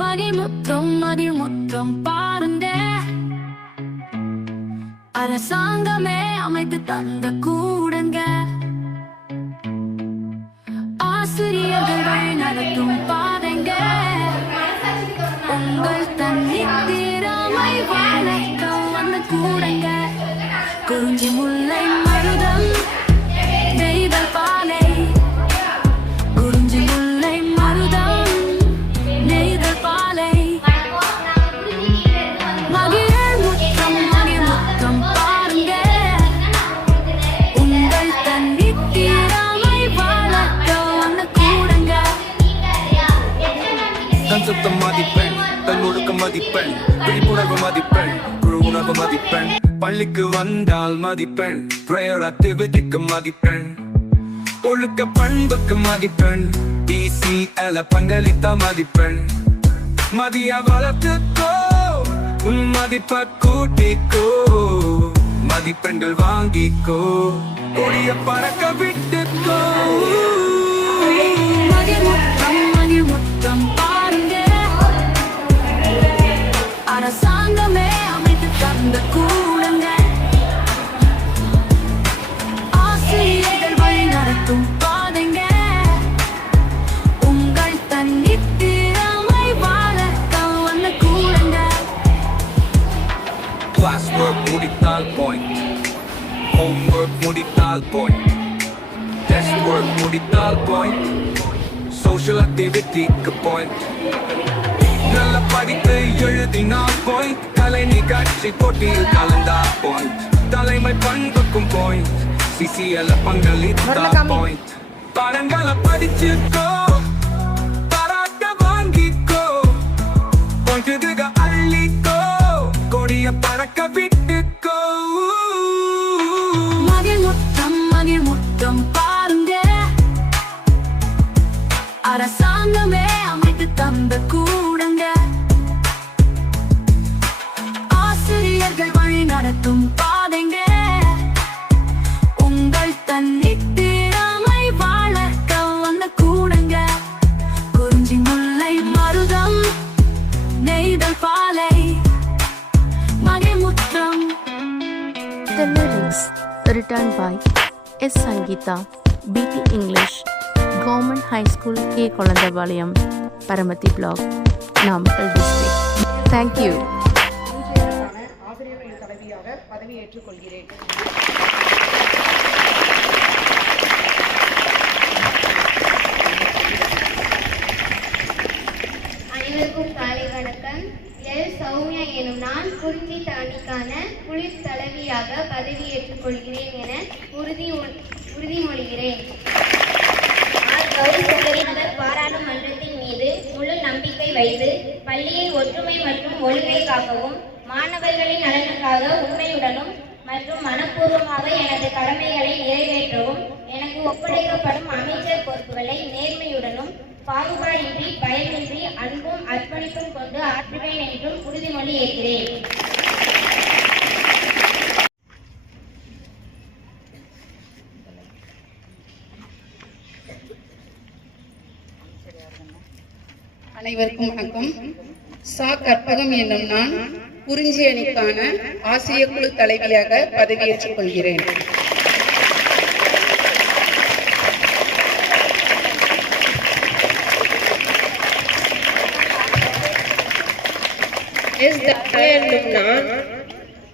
மகிழ்முற்றம் பாருங்க, அரசாங்கமே அமைத்து தந்த கூடங்க, ஆசிரியர்கள் வழி நடத்தும் பாதைங்க, உங்கள் தன்னித்திறமை வளர்க்க வந்த கூடங்க, குறிஞ்சி முல்லை மருதம் நெய்தல் பாலை, குறிஞ்சி முல்லை மருதம் நெய்தல் பாலை, மகிழ்முற்றம் பாருங்க, உங்கள் தன்னித்திறமை வளர்க்க வந்த கூடங்க. தன் சுத்தம் மதிப்பெண், தன் ஒழுக்க மதிப்பெண், விழிப்புணர்வு மதிப்பெண், குழு உணர்வு மதிப்பெண், பள்ளிக்கு வந்தால் மதிப்பெண், பிரேயர் ஆக்டிவிட்டிக்கு மதிப்பெண், ஒழுக்க பண்புக்கு மதிப்பெண், DCL பங்களித்த மதிப்பெண், மதிய வளர்த்துக்கோ உன் மதிப்ப கூட்டிக்கோ, மதிப்பெண்கள் வாங்கிக்கோ, கொடிய பறக்க விட்டுக்கோ. மகிழ்முற்றம் பாருங்க, அரசாங்கமே அமைத்து தந்த கூடங்க, ஆசிரியர்கள் வழி நடத்தும் பாதைங்க, உங்கள் தன்னித்திறமை வளர்க்க வந்த கூடங்க. கிளாஸ் ஒர்க் முடித்தால் பாயிண்ட், ஹோம்ஒர்க் முடித்தால் பாயிண்ட், டெஸ்ட் ஒர்க் முடித்தால் பாயிண்ட், சோஷியல் ஆக்டிவிட்டிக்கு பாயிண்ட், நல்ல படித்து எழுதினால் பாயிண்ட், கலை நிகழ்ச்சி போட்டியில் கலந்தால் பாயிண்ட், தலைமை பண்புக்கும் பாயிண்ட், CCL பங்களித்தால் பாயிண்ட், பாடங்களை படிச்சுக்கோ பாராட்ட வாங்கிக்கோ, பாயிண்ட்டுக அள்ளிக்கோ, கொடிய பறக்க விட்டுக்கோ. மகிழ்முற்றம் பாருங்க, அரசாங்கமே அமைத்து தந்த கூடங்க, ஆசிரியர்கள் வழி நடத்தும் பாதைங்க, உங்கள் தன்னித்திறமை வளர்க்க வந்த கூடங்க, குறிஞ்சி முல்லை மருதம் நெய்தல் பாலை, மகிழ்முற்றம். The lyrics written by S. Sangeeta, BT English, Government High School, K. Kolandapalayam, Paramati Block, Namakkal District. Thank you. ஆசிரியர்கள் தலைவியாக பதவியேற்றுக் கொள்கிறேன். அனைவருக்கும் காலை வணக்கம். எல் சௌமியா எனும் நான் குறிஞ்சி தாண்டிக்கான குளிர் தலைவியாக பதவியேற்றுக் கொள்கிறேன் என உறுதிமொழிகிறேன். கௌரி சங்கரி நகர் பாராளுமன்றத்தின் மீது முழு நம்பிக்கை வைத்து பள்ளியின் ஒற்றுமை மற்றும் ஒழுங்கை காக்கவும், மாணவர்களின் நலனுக்காக உண்மையுடனும் மற்றும் மனப்பூர்வமாக எனது கடமைகளை நிறைவேற்றவும், எனக்கு ஒப்படைக்கப்படும் அமைச்சர் பொறுப்புகளை நேர்மையுடனும் பாகுபாடின்றி பயமின்றி அன்பும் அர்ப்பணிப்பும் கொண்டு ஆற்றுவேன் என்றும் உறுதிமொழி ஏற்கிறேன். அனைவருக்கும் வணக்கம். சா கற்பகம் என்னும் நான் குறிஞ்சி அணிக்கான ஆசிரிய குழு தலைவியாக பதவியேற்றுக் கொள்கிறேன். எஸ். தயா என்னும் நான்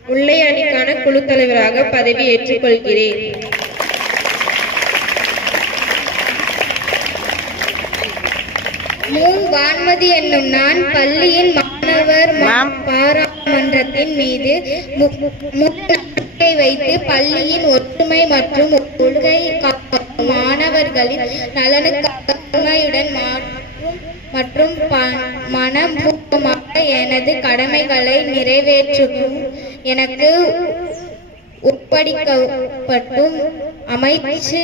முல்லை அணிக்கான குழு தலைவராக பதவியேற்றுக் கொள்கிறேன். வான்மதி என்னும் நான் பள்ளியின் மாணவர் பாராளுமன்றத்தின் மீது நம்பிக்கை வைத்து பள்ளியின் ஒற்றுமை மற்றும் ஒழுங்கை காக்கும், மாணவர்களின் நலனுக்காக உண்மையுடன் மற்றும் மனப்பூர்வமாக எனது கடமைகளை நிறைவேற்றவும், எனக்கு ஒப்படைக்கப்பட்டும் அமைச்சு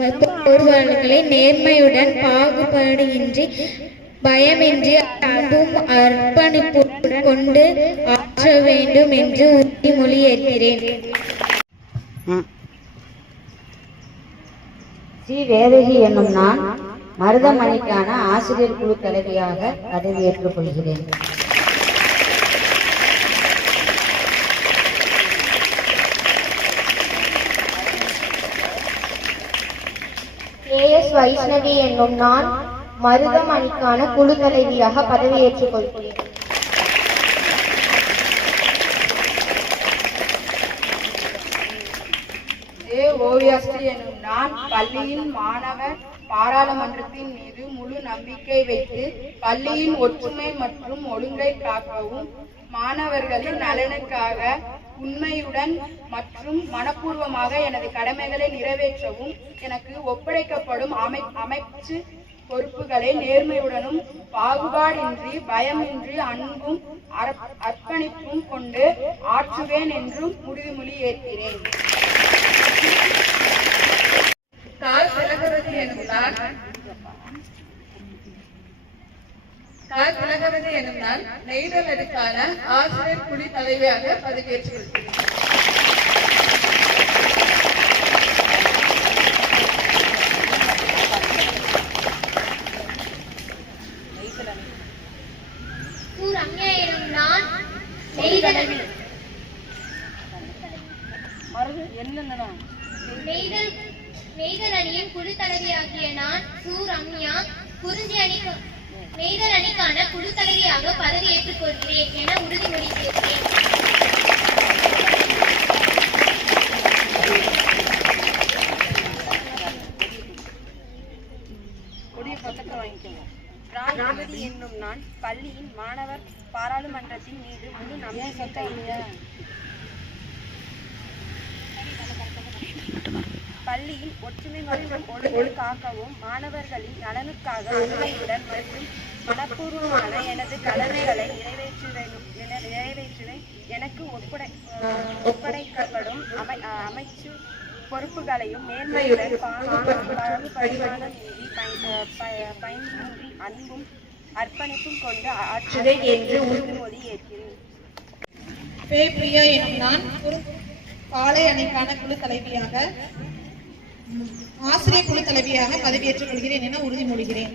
பொறுப்புகளை நேர்மையுடன் பாகுபாடின்றி பயமின்றி அன்பும் அர்ப்பணிப்பும் கொண்டு ஆற்ற வேண்டும் என்று உறுதிமொழி ஏற்கிறேன். ஸ்ரீ வேதகி என்னும் நான் மருதமணிக்கான ஆசிரியர் குழு தலைவியாக பதவியேற்றுக் கொள்கிறேன். ஏஎஸ் வைஷ்ணவி என்னும் நான் மருதமணிக்கான குழு தலைவியாக பதவியேற்றுக் கொள்கிறேன். ஓவியாஸ்ரீ எனும் நான் பள்ளியின் மாணவர் பாராளுமன்றத்தின் மீது முழு நம்பிக்கை வைத்து பள்ளியின் ஒற்றுமை மற்றும் ஒழுங்கை காக்கவும் மாணவர்களின் நலனுக்காக உண்மையுடன் மற்றும் மனப்பூர்வமாக எனது கடமைகளை நிறைவேற்றவும் எனக்கு ஒப்படைக்கப்படும் அமைச்சு பொறுப்புகளை நேர்மையுடனும் பாகுபாடின்றி பயமின்றி அன்பும் அர்ப்பணிப்பும் கொண்டு ஆற்றுவேன் என்றும் உறுதிமொழி ஏற்கிறேன். திலகவதி எனும் நான் நெய்தலுக்கான ஆசிரியர் குழு தலைவியாக பதவியேற்றுக் கொள்கிறேன். ரம்யா எனும் நான் நெய்தல் அணியின் குழு தலைவியாகிய நான் ரம்யா நெய்தல் அணிக்கான குழு தலைவியாக பதவியேற்றுக் கொள்கிறேன் என உறுதிமொழி செய்கிறேன். ராஜவதி என்னும் நான் பள்ளியின் மாணவர் பாராளுமன்றத்தின் மீது முழு நம்பிக்கை பள்ளியின் ஒற்றுமை மற்றும் ஒழுங்கை காக்கவும் மாணவர்களின் நலனுக்காக உண்மையுடன் மற்றும் மனப்பூர்வமான எனது கடமைகளை நிறைவேற்றுவேன். எனக்கு ஒப்படைக்கப்படும் அமைச்சு பொறுப்புகளையும் நேர்மையுடன் பாகுபாடின்றி பயனின்றி அன்பும் அர்ப்பணிப்பும் கொண்டு ஆற்றுவேன் என்று உறுதிமொழி ஏற்கிறேன். பிரியா எனும் நான் பாளை அணைக்கான குழு தலைவியாக ஆசிரியர் குழு தலைவியாக பதவியேற்றுக் கொள்கிறேன் என உறுதிமொழிகிறேன்.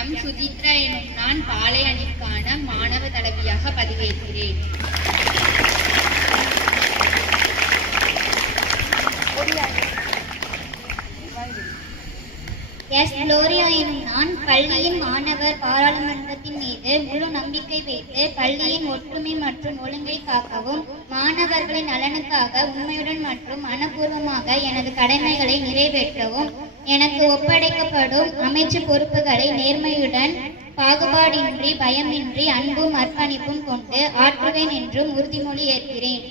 எம் சுஜித்ரா எனும் நான் பாளை அணிக்கான மாணவ தலைவியாக பதவியேற்கிறேன். எஸ் குளோரியா எனும் நான் பள்ளியின் மாணவர் பாராளுமன்றத்தின் மீது முழு நம்பிக்கை வைத்து பள்ளியின் ஒற்றுமை மற்றும் ஒழுங்கை காக்கவும் மாணவர்களின் நலனுக்காக உண்மையுடன் மற்றும் மனப்பூர்வமாக எனது கடமைகளை நிறைவேற்றவும் எனக்கு ஒப்படைக்கப்படும் அமைச்சு பொறுப்புகளை நேர்மையுடன் பாகுபாடின்றி பயமின்றி அன்பும் அர்ப்பணிப்பும் கொண்டு ஆற்றுவேன் என்றும் உறுதிமொழி ஏற்கிறேன்.